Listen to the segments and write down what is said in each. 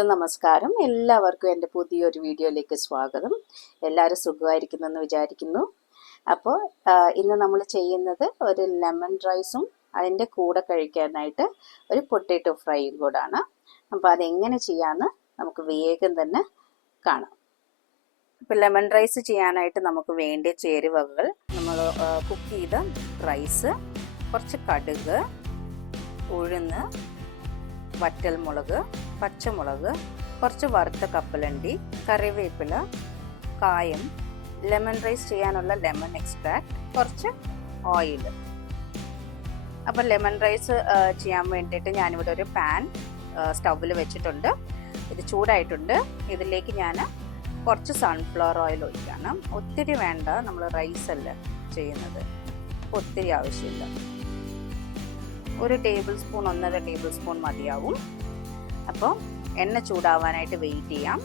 Hello നമസ്കാരം, എല്ലാവർക്കും എൻ്റെ പുതിയൊരു വീഡിയോയിലേക്ക് സ്വാഗതം. എല്ലാവരും സുഖമായിരിക്കുന്നെന്ന് വിചാരിക്കുന്നു. അപ്പോൾ ഇന്ന് നമ്മൾ ചെയ്യുന്നത് ഒരു ലെമൺ റൈസും അതിൻ്റെ കൂടെ കഴിക്കാനായിട്ട് ഒരു പൊട്ടാറ്റോ ഫ്രൈയും കൂടാണ്. അപ്പോൾ അതെങ്ങനെ ചെയ്യാമെന്ന് നമുക്ക് വേഗം തന്നെ കാണാം. ഇപ്പോൾ ലെമൺ റൈസ് ചെയ്യാനായിട്ട് നമുക്ക് വേണ്ട ചേരുവകൾ നമ്മൾ കുക്ക് ചെയ്ത റൈസ്, കുറച്ച് കടുക്, ഉഴുന്ന്, വറ്റൽമുളക്, പച്ചമുളക്, കുറച്ച് വറുത്ത കപ്പലണ്ടി, കറിവേപ്പില, കായം, ലെമൺ റൈസ് ചെയ്യാനുള്ള ലെമൺ എക്സ്ട്രാക്ട്, കുറച്ച് ഓയിൽ. അപ്പോൾ ലെമൺ റൈസ് ചെയ്യാൻ വേണ്ടിയിട്ട് ഞാനിവിടെ ഒരു പാൻ സ്റ്റൗവിൽ വെച്ചിട്ടുണ്ട്. ഇത് ചൂടായിട്ടുണ്ട്. ഇതിലേക്ക് ഞാൻ കുറച്ച് സൺഫ്ലവർ ഓയിൽ ഒഴിക്കണം. ഒത്തിരി വേണ്ട, നമ്മൾ റൈസല്ല ചെയ്യുന്നത്, ഒത്തിരി ആവശ്യമില്ല. 1 ടേബിൾ സ്പൂൺ 1.5 ടേബിൾ സ്പൂൺ മതിയാവും. അപ്പോൾ എണ്ണ ചൂടാവാനായിട്ട് വെയിറ്റ് ചെയ്യാം.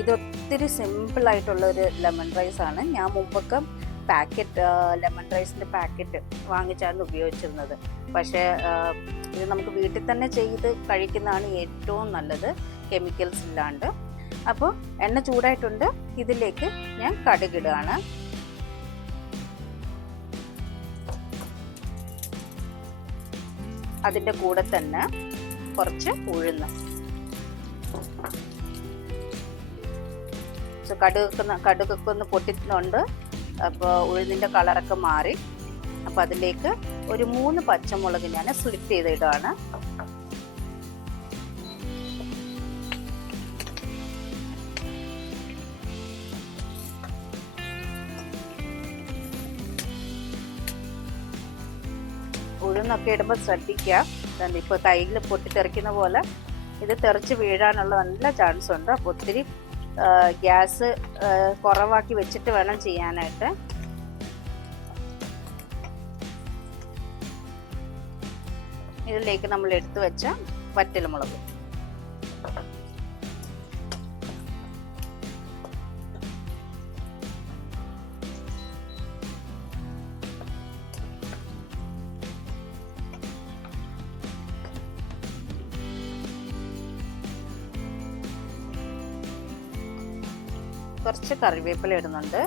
ഇത് ഒത്തിരി സിമ്പിളായിട്ടുള്ളൊരു ലെമൺ റൈസാണ്. ഞാൻ മുമ്പൊക്കെ ലെമൺ റൈസിൻ്റെ പാക്കറ്റ് വാങ്ങിച്ചാണ് ഉപയോഗിച്ചിരുന്നത്. പക്ഷേ ഇത് നമുക്ക് വീട്ടിൽ തന്നെ ചെയ്ത് കഴിക്കുന്നതാണ് ഏറ്റവും നല്ലത്, കെമിക്കൽസ് ഇല്ലാണ്ട്. അപ്പോൾ എണ്ണ ചൂടായിട്ടുണ്ട്. ഇതിലേക്ക് ഞാൻ കടുകിടുകയാണ്. അതിൻ്റെ കൂടെ തന്നെ കുറച്ച് കടുകൊക്കെ ഒന്ന് പൊട്ടിക്കുന്നുണ്ട്. അപ്പോൾ ഉഴുന്നിൻ്റെ കളറൊക്കെ മാറി. അപ്പോൾ അതിലേക്ക് ഒരു 3 പച്ചമുളക് ഞാൻ സ്ലിപ്പ് ചെയ്തിടുകയാണ്. ഉഴുന്നൊക്കെ ഇടുമ്പോൾ ശ്രദ്ധിക്കുക. ഇപ്പോൾ കയ്യിൽ പൊട്ടിത്തെറിക്കുന്ന പോലെ ഇത് തെറിച്ച് വീഴാനുള്ള നല്ല ചാൻസ് ഉണ്ട്. അപ്പോൾ ഒത്തിരി ഗ്യാസ് കുറവാക്കി വെച്ചിട്ട് വേണം ചെയ്യാനായിട്ട്. ഇതിലേക്ക് നമ്മൾ എടുത്തു വെച്ച വറ്റൽമുളക്, കുറച്ച് കറിവേപ്പില ഇടുന്നുണ്ട്.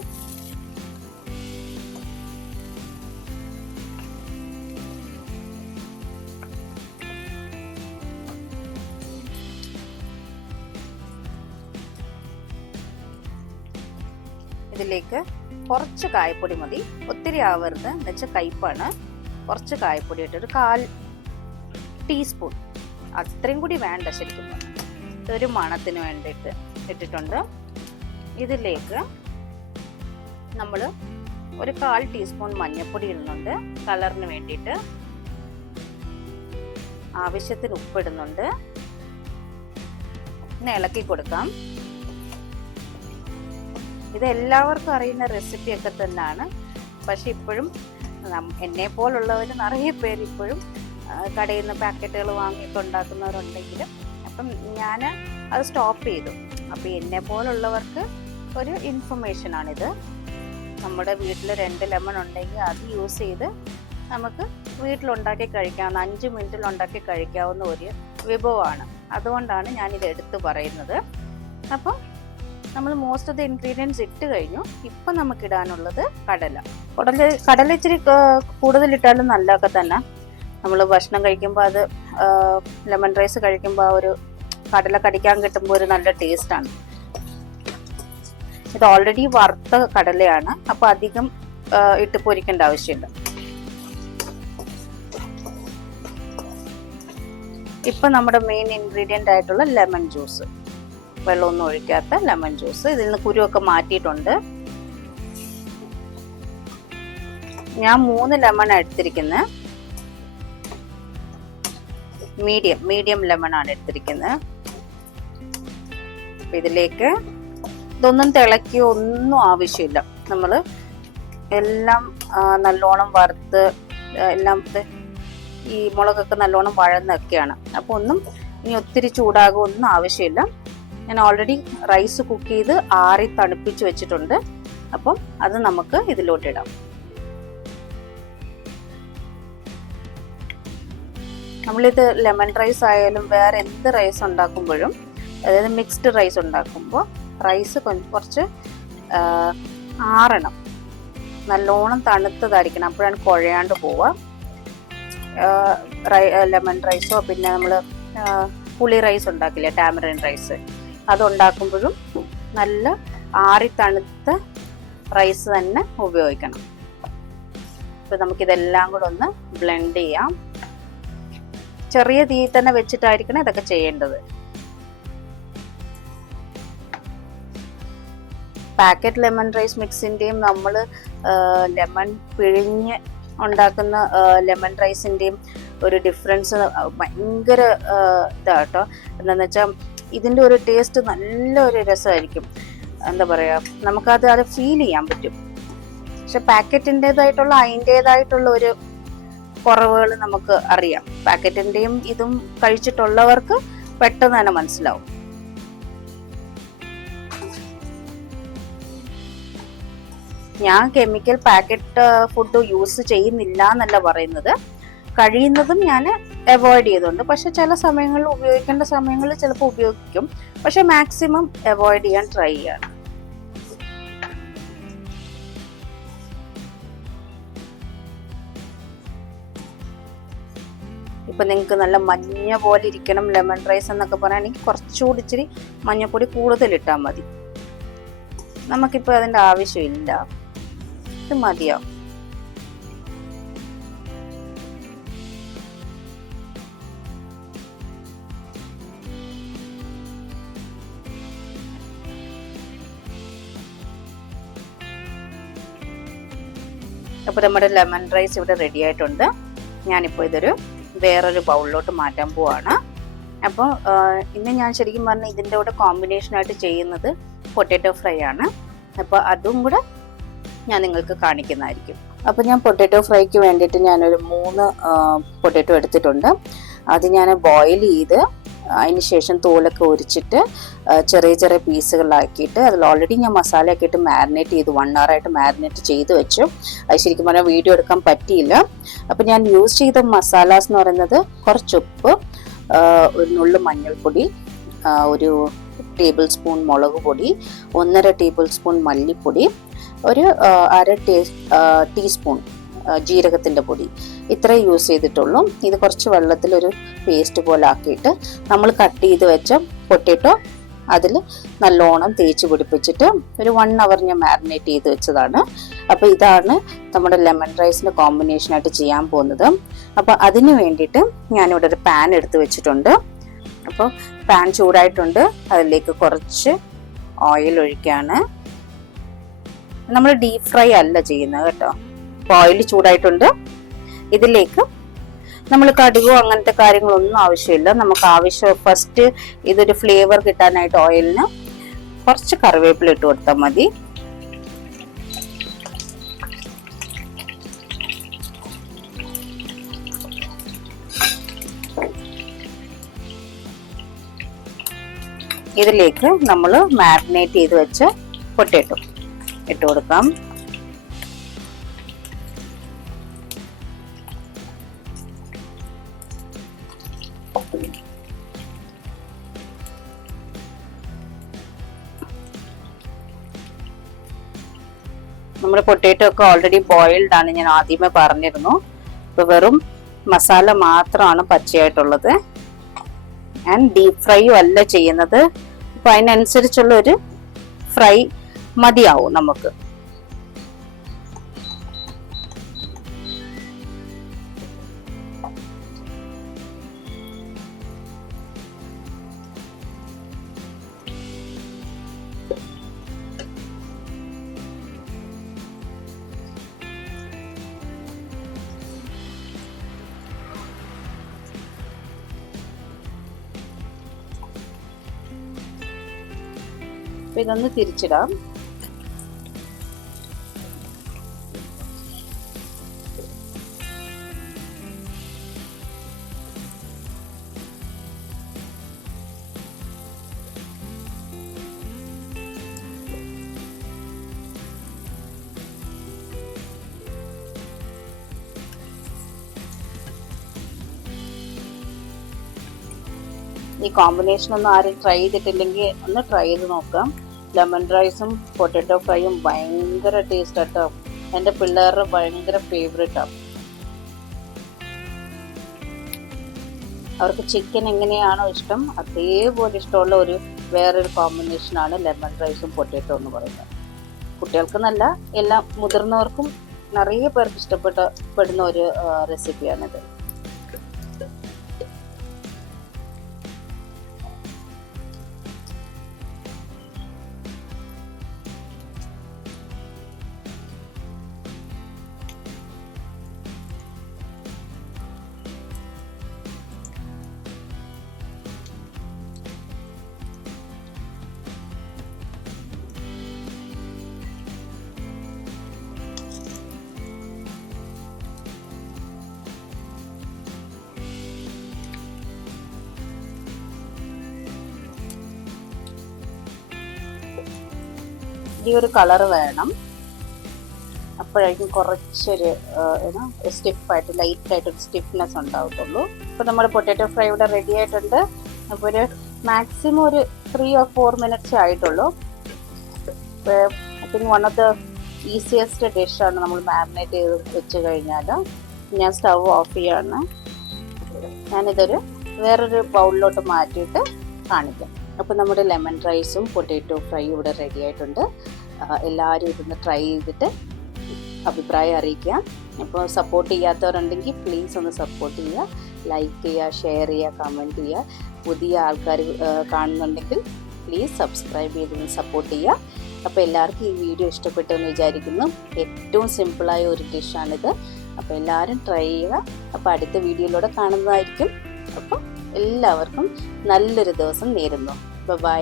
ഇതിലേക്ക് കുറച്ച് കായപ്പൊടി മതി, ഒത്തിരി ആവരുത്, എന്നുവെച്ചാൽ കയ്പ്പാണ്. കുറച്ച് കായപ്പൊടി ഇട്ടൊരു 1/4 ടീസ്പൂൺ, അത്രയും കൂടി വേണ്ട ശരിക്കും. ഇതൊരു മണത്തിന് വേണ്ടിയിട്ട് ഇട്ടിട്ടുണ്ട്. ഇതിലേക്ക് നമ്മൾ ഒരു 1/4 ടീസ്പൂൺ മഞ്ഞൾപ്പൊടി ഇടുന്നുണ്ട് കളറിന് വേണ്ടിയിട്ട്. ആവശ്യത്തിന് ഉപ്പിടുന്നുണ്ട്. ഇന്ന് ഇളക്കി കൊടുക്കാം. ഇത് എല്ലാവർക്കും അറിയുന്ന റെസിപ്പിയൊക്കെ തന്നെയാണ്. പക്ഷെ ഇപ്പോഴും എന്നെ പോലുള്ളവർ നിറയെ പേര് ഇപ്പോഴും കടയിൽ നിന്ന് പാക്കറ്റുകൾ വാങ്ങിയിട്ട് ഉണ്ടാക്കുന്നവരുണ്ടെങ്കിലും, അപ്പം ഞാൻ അത് സ്റ്റോപ്പ് ചെയ്തു. അപ്പോൾ എന്നെ പോലുള്ളവർക്ക് ഒരു ഇൻഫർമേഷനാണിത്. നമ്മുടെ വീട്ടിൽ 2 ലെമൺ ഉണ്ടെങ്കിൽ അത് യൂസ് ചെയ്ത് നമുക്ക് വീട്ടിലുണ്ടാക്കി കഴിക്കാവുന്ന 5 മിനിറ്റിൽ ഉണ്ടാക്കി കഴിക്കാവുന്ന ഒരു വിഭവമാണ്. അതുകൊണ്ടാണ് ഞാനിത് എടുത്തു പറയുന്നത്. അപ്പം നമ്മൾ മോസ്റ്റ് ഓഫ് ദി ഇൻഗ്രീഡിയൻസ് ഇട്ട് കഴിഞ്ഞു. ഇപ്പം നമുക്കിടാനുള്ളത് കടല ഇച്ചിരി കൂടുതലിട്ടാലും നല്ലതൊക്കെ തന്നെ. നമ്മൾ ഭക്ഷണം കഴിക്കുമ്പോൾ അത് ലെമൺ റൈസ് കഴിക്കുമ്പോൾ ആ ഒരു കടല കടിക്കാൻ കിട്ടുമ്പോൾ ഒരു നല്ല ടേസ്റ്റാണ്. ഇത് ഓൾറെഡി വറുത്ത കടലയാണ്, അപ്പോൾ അധികം ഇട്ട് പൊരിക്കേണ്ട ആവശ്യമില്ല. ഇപ്പം നമ്മുടെ മെയിൻ ഇൻഗ്രീഡിയൻ്റ് ആയിട്ടുള്ള ലെമൺ ജ്യൂസ്, വെള്ളമൊന്നും ഒഴിക്കാത്ത ലെമൺ ജ്യൂസ്, ഇതിൽ നിന്ന് കുരുവൊക്കെ മാറ്റിയിട്ടുണ്ട്. ഞാൻ 3 ലെമൺ എടുത്തിരിക്കുന്നത്. മീഡിയം ലെമൺ ആണ് എടുത്തിരിക്കുന്നത്. ഇതിലേക്ക് ഇതൊന്നും തിളക്കിയോ ഒന്നും ആവശ്യമില്ല. നമ്മൾ എല്ലാം നല്ലോണം വറുത്ത് എല്ലാം ഈ മുളകൊക്കെ നല്ലോണം വഴന്നൊക്കെയാണ്. അപ്പോൾ ഇനി ഒത്തിരി ചൂടാകുമൊന്നും ആവശ്യമില്ല. ഞാൻ ഓൾറെഡി റൈസ് കുക്ക് ചെയ്ത് ആറി തണുപ്പിച്ച് വെച്ചിട്ടുണ്ട്. അപ്പം അത് നമുക്ക് ഇതിലോട്ടിടാം. നമ്മളിത് ലെമൺ റൈസ് ആയാലും വേറെ എന്ത് റൈസ് ഉണ്ടാക്കുമ്പോഴും, അതായത് മിക്സ്ഡ് റൈസ് ഉണ്ടാക്കുമ്പോൾ റൈസ് കുറച്ച് ആറണം, നല്ലോണം തണുത്തതായിരിക്കണം, അപ്പോഴാണ് കുഴയാണ്ട് പോവുക. ലെമൺ റൈസോ പിന്നെ നമ്മൾ പുളി റൈസ് ഉണ്ടാക്കില്ല, ടാമറിൻ റൈസ്, അതുണ്ടാക്കുമ്പോഴും നല്ല ആറി തണുത്ത റൈസ് തന്നെ ഉപയോഗിക്കണം. അപ്പോൾ നമുക്കിതെല്ലാം കൂടെ ഒന്ന് ബ്ലെൻഡ് ചെയ്യാം. ചെറിയ തീ തന്നെ വെച്ചിട്ടായിരിക്കണം ഇതൊക്കെ ചെയ്യേണ്ടത്. പാക്കറ്റ് ലെമൺ റൈസ് മിക്സിൻ്റെയും നമ്മൾ ലെമൺ പിഴിഞ്ഞ് ഉണ്ടാക്കുന്ന ലെമൺ റൈസിൻ്റെയും ഒരു ഡിഫറൻസ് ഭയങ്കര ഇതാട്ടോ. എന്താണെന്ന് വെച്ചാൽ ഇതിൻ്റെ ഒരു ടേസ്റ്റ് നല്ലൊരു രസമായിരിക്കും. എന്താ പറയുക, നമുക്കത് ഫീൽ ചെയ്യാൻ പറ്റും. പക്ഷെ പാക്കറ്റിൻ്റെതായിട്ടുള്ള അതിൻ്റേതായിട്ടുള്ള ഒരു കുറവുകൾ നമുക്ക് അറിയാം. പാക്കറ്റിൻ്റെയും ഇതും കഴിച്ചിട്ടുള്ളവർക്ക് പെട്ടെന്ന് തന്നെ മനസ്സിലാവും. ഞാൻ കെമിക്കൽ പാക്കറ്റ് ഫുഡ് യൂസ് ചെയ്യുന്നില്ല എന്നല്ല പറയുന്നത്, കഴിയുന്നതും ഞാൻ അവോയ്ഡ് ചെയ്തുകൊണ്ട്. പക്ഷെ ചില സമയങ്ങളിൽ ഉപയോഗിക്കേണ്ട സമയങ്ങളിൽ ചിലപ്പോൾ ഉപയോഗിക്കും, പക്ഷെ മാക്സിമം അവോയ്ഡ് ചെയ്യാൻ ട്രൈ ചെയ്യാണ്. ഇപ്പം നിങ്ങൾക്ക് നല്ല മഞ്ഞ പോലെ ഇരിക്കണം ലെമൺ റൈസ് എന്നൊക്കെ പറയുകയാണെങ്കിൽ കുറച്ചുകൂടി ഇച്ചിരി മഞ്ഞപ്പൊടി കൂടുതലിട്ടാൽ മതി. നമുക്കിപ്പോൾ അതിൻ്റെ ആവശ്യമില്ല, ഇത് മതിയാവും. അപ്പോൾ നമ്മുടെ ലെമൺ റൈസ് ഇവിടെ റെഡി ആയിട്ടുണ്ട്. ഞാനിപ്പോൾ ഇതൊരു വേറൊരു ബൗളിലോട്ട് മാറ്റാൻ പോവാണ്. അപ്പോൾ ഇന്ന് ഞാൻ ശരിക്കും പറഞ്ഞാൽ ഇതിൻ്റെ കൂടെ കോമ്പിനേഷനായിട്ട് ചെയ്യുന്നത് പൊട്ടാറ്റോ ഫ്രൈ ആണ്. അപ്പോൾ അതും കൂടെ ഞാൻ നിങ്ങൾക്ക് കാണിക്കുന്നതായിരിക്കും. അപ്പോൾ ഞാൻ പൊട്ടാറ്റോ ഫ്രൈക്ക് വേണ്ടിയിട്ട് ഞാനൊരു 3 പൊട്ടാറ്റോ എടുത്തിട്ടുണ്ട്. അത് ഞാൻ ബോയിൽ ചെയ്ത് അതിന് ശേഷം തോലൊക്കെ ഉരിച്ചിട്ട് ചെറിയ ചെറിയ പീസുകളാക്കിയിട്ട് അതിൽ ഓൾറെഡി ഞാൻ മസാലയൊക്കെ ഇട്ട് മാരിനേറ്റ് ചെയ്ത് 1 hour ആയിട്ട് മാരിനേറ്റ് ചെയ്ത് വെച്ചു. അത് ശരിക്കും പറഞ്ഞാൽ വീഡിയോ എടുക്കാൻ പറ്റിയില്ല. അപ്പോൾ ഞാൻ യൂസ് ചെയ്ത മസാലാസ് എന്ന് പറയുന്നത് കുറച്ച് ഉപ്പ്, ഒരു നുള്ളു മഞ്ഞൾപ്പൊടി, ഒരു ടേബിൾ സ്പൂൺ മുളക് പൊടി, 1.5 ടേബിൾ സ്പൂൺ മല്ലിപ്പൊടി, ഒരു 1/2 ടീസ്പൂൺ ജീരകത്തിൻ്റെ പൊടി, ഇത്രേ യൂസ് ചെയ്തിട്ടുള്ളൂ. ഇത് കുറച്ച് വെള്ളത്തിലൊരു പേസ്റ്റ് പോലെ ആക്കിയിട്ട് നമ്മൾ കട്ട് ചെയ്ത് വെച്ച പൊട്ടാറ്റോ അതിൽ നല്ലോണം തേച്ച് പിടിപ്പിച്ചിട്ട് ഒരു 1 hour ഞാൻ മാരിനേറ്റ് ചെയ്ത് വെച്ചതാണ്. അപ്പോൾ ഇതാണ് നമ്മുടെ ലെമൺ റൈസിൻ്റെ കോമ്പിനേഷനായിട്ട് ചെയ്യാൻ പോകുന്നത്. അപ്പോൾ അതിന് വേണ്ടിയിട്ട് ഞാനിവിടെ ഒരു പാൻ എടുത്ത് വെച്ചിട്ടുണ്ട്. അപ്പോൾ പാൻ ചൂടായിട്ടുണ്ട്, അതിലേക്ക് കുറച്ച് ഓയിൽ ഒഴിക്കുകയാണ്. നമ്മൾ ഡീപ് ഫ്രൈ അല്ല ചെയ്യുന്നത് കേട്ടോ. ഓയിൽ ചൂടായിട്ടുണ്ട്, ഇതിലേക്ക് നമ്മൾ കടുകോ അങ്ങനത്തെ കാര്യങ്ങളൊന്നും ആവശ്യമില്ല. നമുക്ക് ആവശ്യം ഫസ്റ്റ് ഇതൊരു ഫ്ലേവർ കിട്ടാനായിട്ട് ഓയിലിന് കുറച്ച് കറിവേപ്പില ഇട്ട് കൊടുത്താൽ മതി. ഇതിലേക്ക് നമ്മൾ മാരിനേറ്റ് ചെയ്ത് വെച്ച പൊട്ടാറ്റോ ഇട്ട് കൊടുക്കാം. നമ്മുടെ പൊട്ടാറ്റോ ഒക്കെ ഓൾറെഡി ബോയിൽഡ് ആണ്, ഞാൻ ആദ്യമേ പറഞ്ഞിരുന്നു. ഇപ്പൊ വെറും മസാല മാത്രമാണ് പച്ചയായിട്ടുള്ളത്. ഞാൻ ഡീപ് ഫ്രൈയും അല്ല ചെയ്യുന്നത്. അപ്പൊ അതിനനുസരിച്ചുള്ള ഒരു ഫ്രൈ മതിയാവും നമുക്ക്. ഇതൊന്ന് തിരിച്ചിടാം. ഈ കോമ്പിനേഷൻ ഒന്നും ആരും ട്രൈ ചെയ്തിട്ടില്ലെങ്കിൽ ഒന്ന് ട്രൈ ചെയ്ത് നോക്കാം. ലെമൺ റൈസും പൊട്ടാറ്റോ ഫ്രൈയും ഭയങ്കര ടേസ്റ്റ് ആട്ടോ. എൻ്റെ പിള്ളേരുടെ ഭയങ്കര ഫേവറേറ്റാണ്. അവർക്ക് ചിക്കൻ എങ്ങനെയാണോ ഇഷ്ടം അതേപോലെ ഇഷ്ടമുള്ള ഒരു വേറൊരു കോമ്പിനേഷനാണ് ലെമൺ റൈസും പൊട്ടാറ്റോ എന്ന് പറയുന്നത്. കുട്ടികൾക്ക് നല്ല എല്ലാം മുതിർന്നവർക്കും നിറയെ പേർക്ക് ഇഷ്ടപ്പെടുന്ന ഒരു റെസിപ്പിയാണിത്. ഈ ഒരു കളർ വേണം, അപ്പോഴേക്കും കുറച്ചൊരു സ്റ്റിഫായിട്ട് ലൈറ്റായിട്ടൊരു സ്റ്റിഫ്നെസ് ഉണ്ടാവത്തുള്ളൂ. അപ്പോൾ നമ്മുടെ പൊട്ടാറ്റോ ഫ്രൈ ഇവിടെ റെഡി ആയിട്ടുണ്ട്. അപ്പോൾ ഒരു മാക്സിമം ഒരു 3 or 4 minutes ആയിട്ടുള്ളൂ. I think one of the easiest ഡിഷാണ് നമ്മൾ മാരിനേറ്റ് ചെയ്ത് വെച്ച് കഴിഞ്ഞാൽ. ഞാൻ സ്റ്റവ് ഓഫ് ചെയ്യാണ്. ഞാനിതൊരു വേറൊരു ബൗളിലോട്ട് മാറ്റിയിട്ട് കാണിക്കാം. അപ്പോൾ നമ്മുടെ ലെമൺ റൈസും പൊട്ടാറ്റോ ഫ്രൈയും ഇവിടെ റെഡി ആയിട്ടുണ്ട്. എല്ലാവരും ഇതൊന്ന് ട്രൈ ചെയ്തിട്ട് അഭിപ്രായം അറിയിക്കാം. അപ്പോൾ സപ്പോർട്ട് ചെയ്യാത്തവരുണ്ടെങ്കിൽ പ്ലീസ് ഒന്ന് സപ്പോർട്ട് ചെയ്യുക, ലൈക്ക് ചെയ്യുക, ഷെയർ ചെയ്യുക, കമൻറ്റ് ചെയ്യുക. പുതിയ ആൾക്കാർ കാണുന്നുണ്ടെങ്കിൽ പ്ലീസ് സബ്സ്ക്രൈബ് ചെയ്ത് സപ്പോർട്ട് ചെയ്യുക. അപ്പോൾ എല്ലാവർക്കും ഈ വീഡിയോ ഇഷ്ടപ്പെട്ടു എന്ന് വിചാരിക്കുന്നു. ഏറ്റവും സിമ്പിളായ ഒരു ഡിഷാണിത്. അപ്പോൾ എല്ലാവരും ട്രൈ ചെയ്യുക. അപ്പോൾ അടുത്ത വീഡിയോയിലൂടെ കാണുന്നതായിരിക്കും. അപ്പോൾ എല്ലാവർക്കും നല്ലൊരു ദിവസം നേരുന്നു. ബൈ.